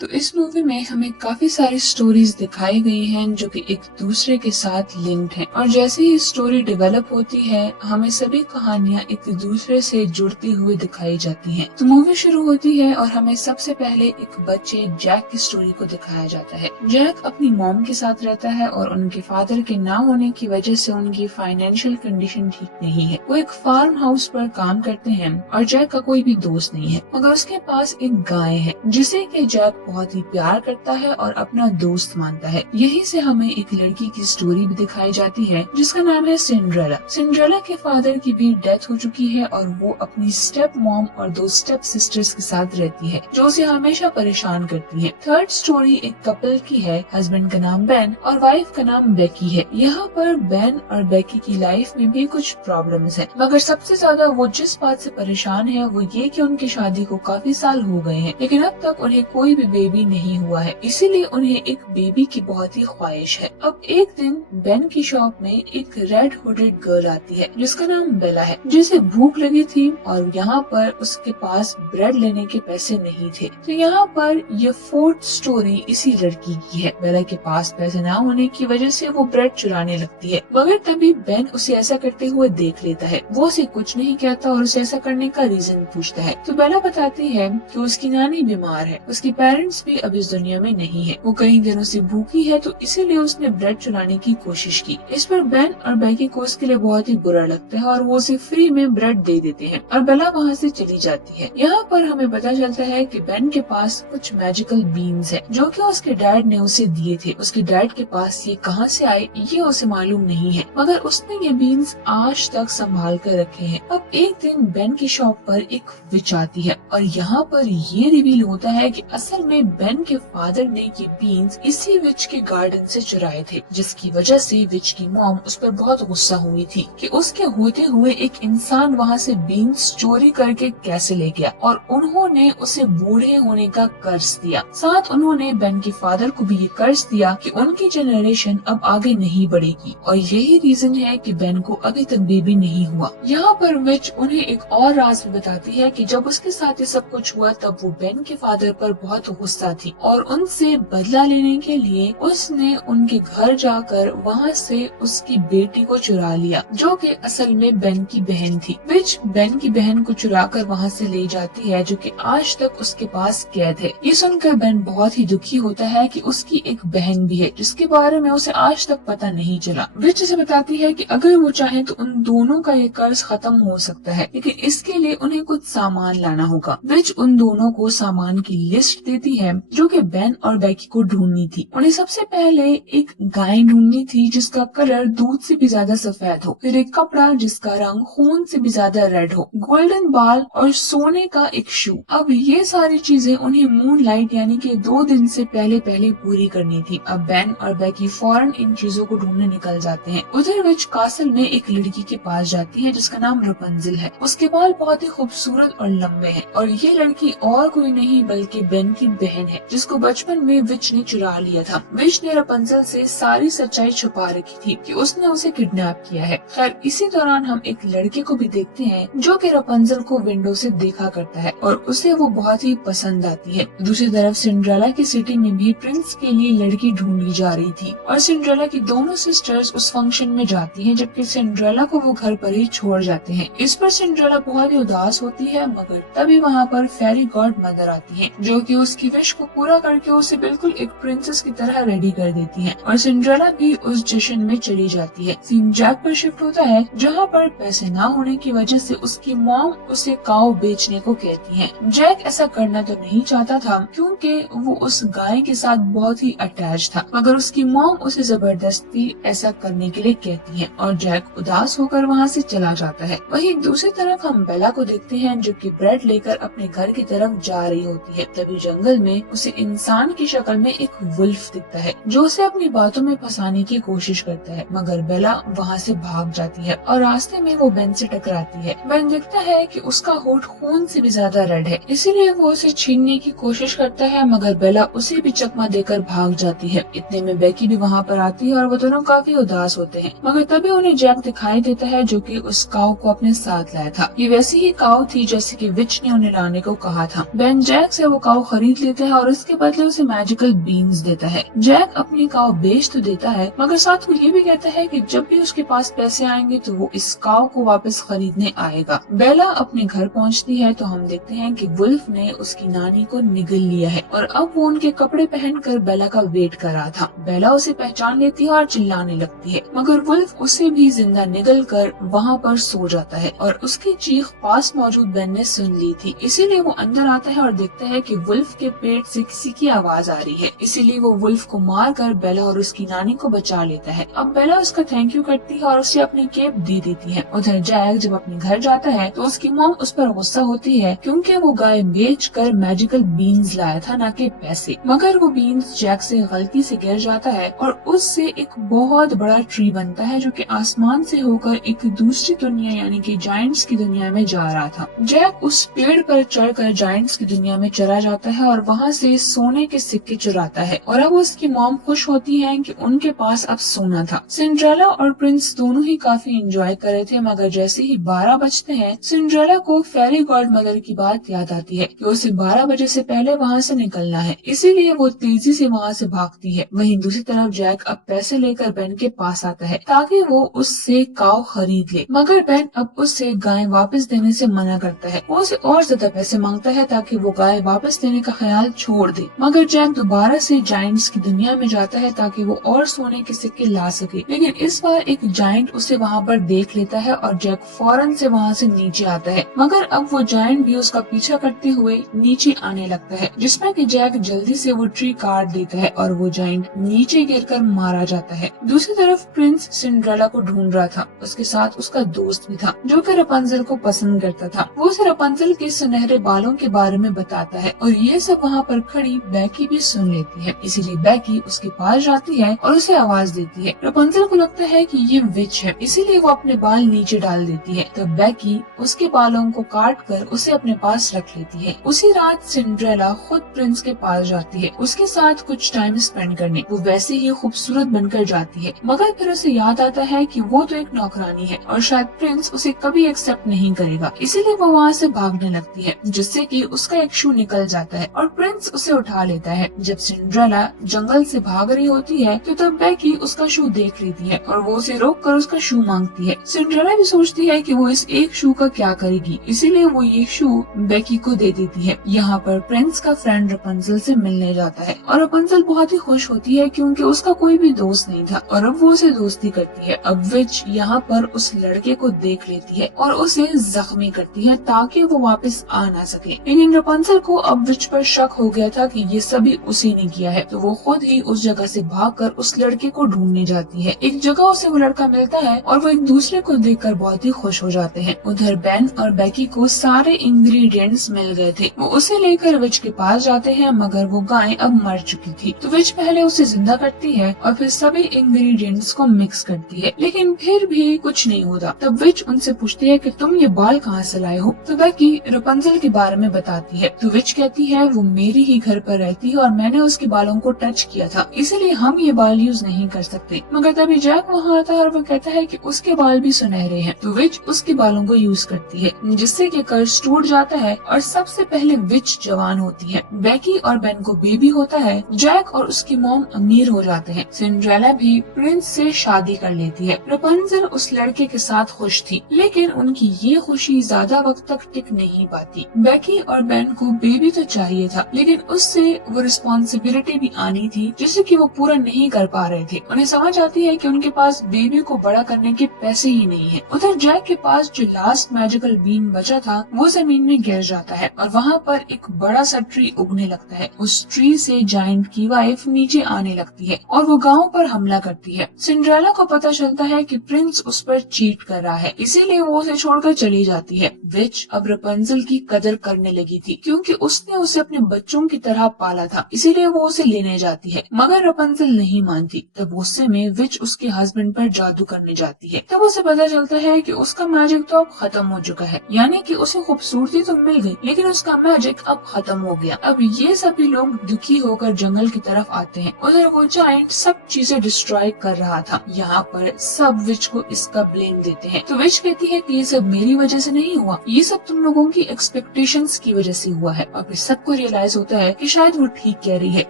तो इस मूवी में हमें काफी सारी स्टोरीज दिखाई गई हैं जो कि एक दूसरे के साथ लिंक्ड हैं और जैसे ही स्टोरी डेवलप होती है हमें सभी कहानियां एक दूसरे से जुड़ती हुई दिखाई जाती हैं। तो मूवी शुरू होती है और हमें सबसे पहले एक बच्चे जैक की स्टोरी को दिखाया जाता है। जैक अपनी मॉम के साथ रहता है और उनके फादर के ना होने की वजह से उनकी फाइनेंशियल कंडीशन ठीक नहीं है। वो एक फार्म हाउस पर काम करते हैं और जैक का कोई भी दोस्त नहीं है, मगर उसके पास एक गाय है जिसे कि जैक बहुत ही प्यार करता है और अपना दोस्त मानता है। यहीं से हमें एक लड़की की स्टोरी भी दिखाई जाती है जिसका नाम है सिंड्रेला। सिंड्रेला के फादर की भी डेथ हो चुकी है और वो अपनी स्टेप मॉम और 2 स्टेप सिस्टर्स के साथ रहती है जो उसे हमेशा परेशान करती है। थर्ड स्टोरी एक कपल की है, हस्बैंड का नाम बेन और वाइफ का नाम बेकी है। यहाँ पर बेन और बेकी की लाइफ में भी कुछ प्रॉब्लम्स है, मगर सबसे ज्यादा वो जिस बात से परेशान है वो ये कि उनकी शादी को काफी साल हो गए हैं लेकिन अब तक उन्हें कोई भी बेबी नहीं हुआ है, इसीलिए उन्हें एक बेबी की बहुत ही ख्वाहिश है। अब एक दिन बेन की शॉप में एक रेड हुडेड गर्ल आती है जिसका नाम बेला है, जिसे भूख लगी थी और यहाँ पर उसके पास ब्रेड लेने के पैसे नहीं थे। तो यहाँ पर ये फोर्थ स्टोरी इसी लड़की की है। बेला के पास पैसे ना होने की वजह से वो ब्रेड चुराने लगती है, मगर तभी बेन उसे ऐसा करते हुए देख लेता है। वो उसे कुछ नहीं कहता और उसे ऐसा करने का रीजन पूछता है। तो बेला बताती है कि उसकी नानी बीमार है, उसकी पेरेंट्स भी अब इस दुनिया में नहीं है, वो कई दिनों से भूखी है तो इसीलिए उसने ब्रेड चुराने की कोशिश की। इस पर बेन और बेकी को उसके लिए बहुत ही बुरा लगता है और वो उसे फ्री में ब्रेड दे देते हैं और बेला वहाँ से चली जाती है। यहाँ पर हमें पता चलता है कि बेन के पास कुछ मैजिकल बीन्स है जो कि उसके डैड ने उसे दिए थे। उसके डैड के पास ये कहाँ से आए ये उसे मालूम नहीं है, मगर उसने ये बीन्स आज तक संभाल कर रखे हैं। अब एक दिन बेन की शॉप पर एक विच आती है और यहाँ पर ये रिवील होता है कि असल में बेन के फादर ने ये बीन्स इसी विच के गार्डन से चुराए थे, जिसकी वजह से विच की मॉम उस पर बहुत गुस्सा हुई थी कि उसके होते हुए एक इंसान वहाँ से बीन्स चोरी करके कैसे ले गया, और उन्होंने उसे बूढ़े होने का कर्ज दिया। साथ उन्होंने बेन के फादर को भी ये कर्ज दिया कि उनकी जनरेशन अब आगे नहीं बढ़ेगी और यही रीजन है कि बेन को अभी तक बेबी नहीं हुआ। यहाँ पर विच उन्हें एक और राज भी बताती है कि जब उसके साथ ये सब कुछ हुआ तब वो बेन के फादर पर बहुत गुस्सा थी और उनसे बदला लेने के लिए उसने उनके घर जाकर वहाँ से उसकी बेटी को चुरा लिया जो कि असल में बेन की बहन थी। विच बेन की बहन को चुरा कर वहाँ से ले जाती है जो कि आज तक उसके पास कैद है। ये सुनकर बेन बहुत ही दुखी होता है कि उसकी एक बहन भी है जिसके बारे में उसे आज तक पता नहीं चला। विच उसे बताती है कि अगर वो चाहे तो उन दोनों का ये कर्ज खत्म हो सकता है, लेकिन इसके लिए उन्हें कुछ सामान लाना होगा। विच उन दोनों को सामान की लिस्ट देती है जो कि बेन और बेकी को ढूंढनी थी। उन्हें सबसे पहले एक गाय ढूंढनी थी जिसका कलर दूध से भी ज्यादा सफेद हो, फिर एक कपड़ा जिसका रंग खून से भी ज्यादा रेड हो, गोल्डन बाल और सोने का एक शू। अब ये सारी चीजें उन्हें मून लाइट यानी कि 2 दिन से पहले पूरी करनी थी। अब बेन और बेकी फौरन इन चीजों को ढूंढने निकल जाते हैं। उधर विच कासल में एक लड़की के पास जाती है जिसका नाम रपुंज़ल है। उसके बाल बहुत ही खूबसूरत और लंबे हैं और ये लड़की और कोई नहीं बल्कि बेन की बहन है जिसको बचपन में विच ने चुरा लिया था। विच ने रपुंज़ल से सारी सच्चाई छुपा रखी थी कि उसने उसे किडनैप किया है। खैर इसी दौरान हम एक लड़के को भी देखते हैं जो कि रपुंज़ल को विंडो से देखा करता है और उसे वो बहुत ही पसंद आती है। दूसरी तरफ सिंड्रेला की सिटी में भी प्रिंस के लिए लड़की ढूंढी जा रही थी और सिंड्रेला की दोनों सिस्टर्स उस फंक्शन में जाती हैं जबकि सिंड्रेला को वो घर पर ही छोड़ जाते हैं। इस पर सिंड्रेला बहुत ही उदास होती है, मगर तभी वहाँ पर फेरी गॉड मदर आती है जो कि उसकी विश को पूरा करके उसे बिल्कुल एक प्रिंसेस की तरह रेडी कर देती है और सिंड्रेला भी उस जश्न में चली जाती है। सीन जैक पर शिफ्ट होता है जहाँ पर पैसे ना होने की वजह से उसकी मॉम उसे काऊ बेचने को कहती है। जैक ऐसा करना तो नहीं चाहता था क्योंकि वो उस गाय के साथ बहुत ही अटैच था, मगर उसकी मॉम उसे जबरदस्ती ऐसा करने के लिए कहती है और जैक उदास होकर वहाँ से चला जाता है। वहीं दूसरी तरफ हम बेला को देखते हैं जो कि ब्रेड लेकर अपने घर की तरफ जा रही होती है। तभी जंगल में उसे इंसान की शक्ल में एक वुल्फ दिखता है जो उसे अपनी बातों में फंसाने की कोशिश करता है, मगर बेला वहाँ से भाग जाती है और रास्ते में वो बेन से टकराती है। बेन देखता है कि उसका होठ खून से भी ज्यादा रेड है, इसीलिए वो उसे छीनने की कोशिश करता है, मगर बेला उसे भी चकमा देकर भाग जाती है। इतने में बेकी भी वहाँ पर आती है और वो दोनों काफी उदास होते हैं, मगर तभी उन्हें जैक दिखाई देता है जो कि उस काऊ को अपने साथ लाया था। ये वैसी ही काऊ थी जैसे कि विच ने उन्हें लाने को कहा था। बेन जैक से वो काऊ खरीद देता है और उसके बदले उसे मैजिकल बीन्स देता है। जैक अपनी काव बेच तो देता है मगर साथ में ये भी कहता है कि जब भी उसके पास पैसे आएंगे तो वो इस काव को वापस खरीदने आएगा। बेला अपने घर पहुंचती है तो हम देखते हैं कि वुल्फ ने उसकी नानी को निगल लिया है और अब वो उनके कपड़े पहनकर बेला का वेट कर रहा था। बेला उसे पहचान लेती है और चिल्लाने लगती है मगर वुल्फ उसे भी जिंदा निगल कर वहाँ पर सो जाता है और उसकी चीख पास मौजूद बेन ने सुन ली थी। इसीलिए वो अंदर आता है और देखता है कि वुल्फ के पेट से किसी की आवाज आ रही है। इसीलिए वो वुल्फ को मार कर बेला और उसकी नानी को बचा लेता है। अब बेला उसका थैंक यू करती है और उसे अपनी केप दे देती है। उधर जैक जब अपने घर जाता है तो उसकी मॉम उस पर गुस्सा होती है क्योंकि वो गाय बेच कर मैजिकल बीन्स लाया था न कि पैसे। मगर वो बीन्स जैक से गलती से गिर जाता है और उससे एक बहुत बड़ा ट्री बनता है जो कि आसमान से होकर एक दूसरी दुनिया यानी कि जायंट्स की दुनिया में जा रहा था। जैक उस पेड़ पर चढ़कर जायंट्स की दुनिया में चला जाता है और वहाँ से सोने के सिक्के चुराता है और अब उसकी मॉम खुश होती है कि उनके पास अब सोना था। सिंड्रेला और प्रिंस दोनों ही काफी एंजॉय कर रहे थे मगर जैसे ही 12 बजते हैं सिंड्रेला को फेरी गॉड मदर की बात याद आती है कि उसे 12 बजे से पहले वहाँ से निकलना है। इसीलिए वो तेजी से वहाँ से भागती है। वहीं दूसरी तरफ जैक अब पैसे लेकर बेन के पास आता है ताकि वो उससे काव खरीद ले मगर बेन अब उससे गाय वापस देने से मना करता है। वो उसे और ज्यादा पैसे मांगता है ताकि वो गाय वापस देने का ख्याल छोड़ दे मगर जैक दोबारा से जायंट्स की दुनिया में जाता है ताकि वो और सोने के सिक्के ला सके। लेकिन इस बार एक जायंट उसे वहाँ पर देख लेता है और जैक फौरन से वहाँ से नीचे आता है मगर अब वो जायंट भी उसका पीछा करते हुए नीचे आने लगता है जिसमें कि जैक जल्दी से वो ट्री काट देता है और वो जायंट नीचे गिरकर मारा जाता है। दूसरी तरफ प्रिंस सिंड्रेला को ढूंढ रहा था। उसके साथ उसका दोस्त भी था जो कि रपुंज़ल को पसंद करता था। वो उसे रपुंज़ल के सुनहरे बालों के बारे में बताता है और ये सब वहाँ पर खड़ी बैकी भी सुन लेती है। इसीलिए बैकी उसके पास जाती है और उसे आवाज देती है। रपुंज़ल को लगता है कि ये विच है इसीलिए वो अपने बाल नीचे डाल देती है। तब बैकी उसके बालों को काट कर उसे अपने पास रख लेती है। उसी रात सिंड्रेला खुद प्रिंस के पास जाती है उसके साथ कुछ टाइम स्पेंड करने। वो वैसे ही खूबसूरत बनकर जाती है मगर फिर उसे याद आता है कि वो तो एक नौकरानी है और शायद प्रिंस उसे कभी एक्सेप्ट नहीं करेगा। इसीलिए वो वहाँ से भागने लगती है जिससे कि उसका एक शू निकल जाता है और प्रिंस उसे उठा लेता है। जब सिंड्रेला जंगल से भाग रही होती है तो तब बैकी उसका शू देख लेती है और वो उसे रोक कर उसका शू मांगती है। सिंड्रेला भी सोचती है कि वो इस एक शू का क्या करेगी इसीलिए वो ये शू बैकी को दे देती है। यहाँ पर प्रिंस का फ्रेंड रपुंज़ल से मिलने जाता है और रपुंज़ल बहुत ही खुश होती है क्योंकि उसका कोई भी दोस्त नहीं था और अब वो उसे दोस्ती करती है। अब विच यहाँ पर उस लड़के को देख लेती है और उसे जख्मी करती है ताकि वो वापस आ ना सके। लेकिन रपुंज़ल को अब विच पर शक हो गया था कि ये सभी उसी ने किया है तो वो खुद ही उस जगह से भागकर उस लड़के को ढूंढने जाती है। एक जगह उसे वो लड़का मिलता है और वो एक दूसरे को देखकर बहुत ही खुश हो जाते हैं। उधर बेन और बैकी को सारे इंग्रेडिएंट्स मिल गए थे। वो उसे लेकर विच के पास जाते हैं मगर वो गाय अब मर चुकी थी तो विच पहले उसे जिंदा करती है और फिर सभी इंग्रेडिएंट्स को मिक्स करती है लेकिन फिर भी कुछ नहीं होता। तब विच उनसे पूछती है कि तुम ये बाल कहाँ से लाए हो। तो बैकी रपुंज़ल के बारे में बताती है तो विच कहती है वो मेरी ही घर पर रहती है और मैंने उसके बालों को टच किया था इसलिए हम ये बाल यूज नहीं कर सकते। मगर तभी जैक वहाँ आता है और वो कहता है कि उसके बाल भी सुनहरे हैं तो विच उसके बालों को यूज करती है जिससे कि कर्ज टूट जाता है और सबसे पहले विच जवान होती है। बैकी और बेन को बेबी होता है। जैक और उसकी मॉम अमीर हो जाते हैं। सिंड्रेला भी प्रिंस से शादी कर लेती है। रपुंज़ल उस लड़के के साथ खुश थी लेकिन उनकी ये खुशी ज्यादा वक्त तक टिक नहीं पाती। बैकी और बेन को बेबी तो चाहिए था लेकिन उससे वो रिस्पॉन्सिबिलिटी भी आनी थी जिसे कि वो पूरा नहीं कर पा रहे थे। उन्हें समझ आती है कि उनके पास बेबी को बड़ा करने के पैसे ही नहीं है। उधर जैक के पास जो लास्ट मैजिकल बीन बचा था वो जमीन में गिर जाता है और वहाँ पर एक बड़ा सा ट्री उगने लगता है। उस ट्री से जायंट की वाइफ नीचे आने लगती है और वो गांव पर हमला करती है। सिंड्रेला को पता चलता है कि प्रिंस उस पर चीट कर रहा है इसीलिए वो उसे छोड़कर चली जाती है। विच अब रपुंज़ल की कदर करने लगी थी क्योंकि उसने उसे अपने बच्चों की तरह पाला था इसीलिए वो उसे लेने जाती है मगर रपुंज़ल नहीं मानती। तब गुस्से में विच उसके हस्बैंड पर जादू करने जाती है। तब उसे पता चलता है कि उसका मैजिक तो अब खत्म हो चुका है यानी कि उसे खूबसूरती तो मिल गई लेकिन उसका मैजिक अब खत्म हो गया। अब ये सभी लोग दुखी होकर जंगल की तरफ आते हैं। उधर वो जायंट सब चीजें डिस्ट्रॉय कर रहा था। यहाँ पर सब विच को इसका ब्लेम देते हैं तो विच कहती है कि ये सब मेरी वजह से नहीं हुआ, ये सब तुम लोगों की एक्सपेक्टेशंस की वजह से हुआ है। और फिर सबको रियलाइज रियलाइज होता है कि शायद वो ठीक कह रही है।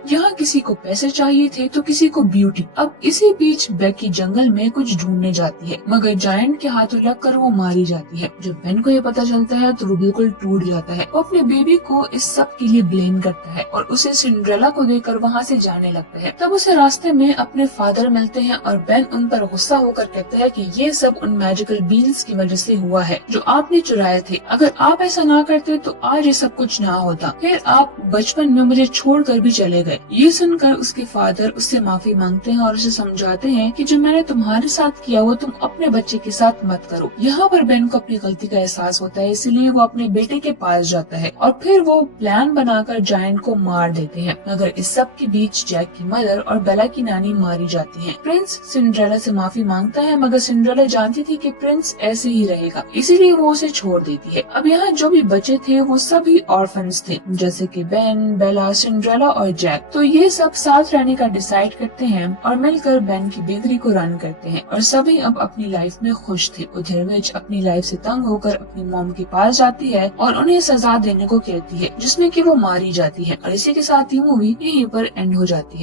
यहाँ किसी को पैसे चाहिए थे तो किसी को ब्यूटी। अब इसी बीच बेकी जंगल में कुछ ढूंढने जाती है, मगर जायंट के हाथों लगकर वो मारी जाती है। जब बेन को ये पता चलता है तो वो बिल्कुल टूट जाता है। वो अपने बेबी को इस सब के लिए ब्लेम करता है और उसे सिंड्रेला को देकर वहाँ से जाने लगता है। तब उसे रास्ते में अपने फादर मिलते हैं और बेन उन पर गुस्सा होकर कहता है कि ये सब उन मैजिकल बीन्स की वजह से हुआ है जो आपने चुराए थे। अगर आप ऐसा ना करते तो आज ये सब कुछ ना होता। फिर आप बचपन में मुझे छोड़कर भी चले गए। ये सुनकर उसके फादर उससे माफी मांगते हैं और उसे समझाते हैं कि जो मैंने तुम्हारे साथ किया वो तुम अपने बच्चे के साथ मत करो। यहाँ पर बेन को अपनी गलती का एहसास होता है, इसलिए वो अपने बेटे के पास जाता है और फिर वो प्लान बनाकर जायंट को मार देते हैं। मगर इस सब के बीच जैक की मदर और बेला की नानी मारी जाती हैं। प्रिंस सिंड्रेला से माफी मांगता है, मगर सिंड्रेला जानती थी कि प्रिंस ऐसे ही रहेगा, इसीलिए वो उसे छोड़ देती है। अब यहाँ जो भी बचे थे वो सभी ऑर्फन्स थे, जैसे कि बेन, बेला, सिंड्रेला और जैक। तो ये सब साथ रहने का डिसाइड करते हैं और मिलकर बेन की बेकरी को रन करते हैं और सभी अब अपनी लाइफ में खुश थे। उधर विच अपनी लाइफ से तंग होकर अपनी मॉम के पास जाती है और उन्हें सजा देने को कहती है, जिसमें कि वो मारी जाती है। और इसी के साथ ही मूवी यहीं पर एंड हो जाती है।